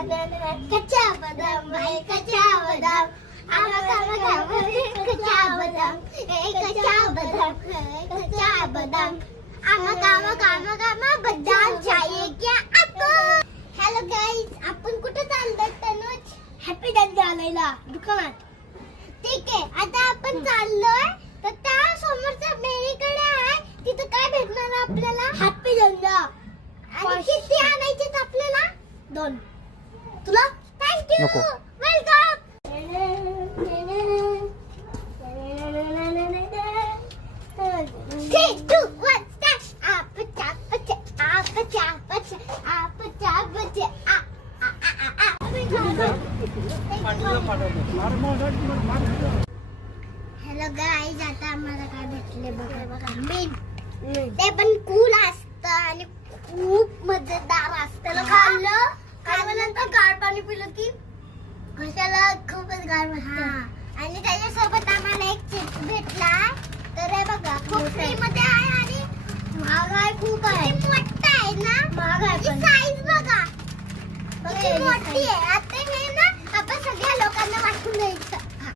कच्चा बदाम भाई कच्चा बदाम कच्चा बदाम कच्चा बदाम कच्चा बदाम बदाम चाहिए क्या आपको? हॅलो गाईज, आपण कुठे चाललोय तनुज? हॅपी डे आणायला दुकानात. ठीक आहे, आता आपण चाललोय तर त्या समोरच्या मेळीकडे आहे, तिथं काय भेटणार आपल्याला? Happy day. आणि किती आणायचे आपल्याला? 2. तुला? थँक्यू. वेलकम. 3, 2, 1 start. आपचा हॅलो गाईज, आता आम्हाला काय भेटले बघा. मीन ते पण कूल असतं आणि खूप मजेदार असतं. खाल्लं नंतर गार पाणी पिलं की घशाला खूपच गार वाटतं. आणि त्याच्यासोबत आम्हाला एक चिप्स भेटला. तर हे बघा, खूप फ्री मध्ये आहे आणि महाग आहे, खूप आहे, मोठा आहे ना. महाग आहे, साईज बघा किती मोठी आहे.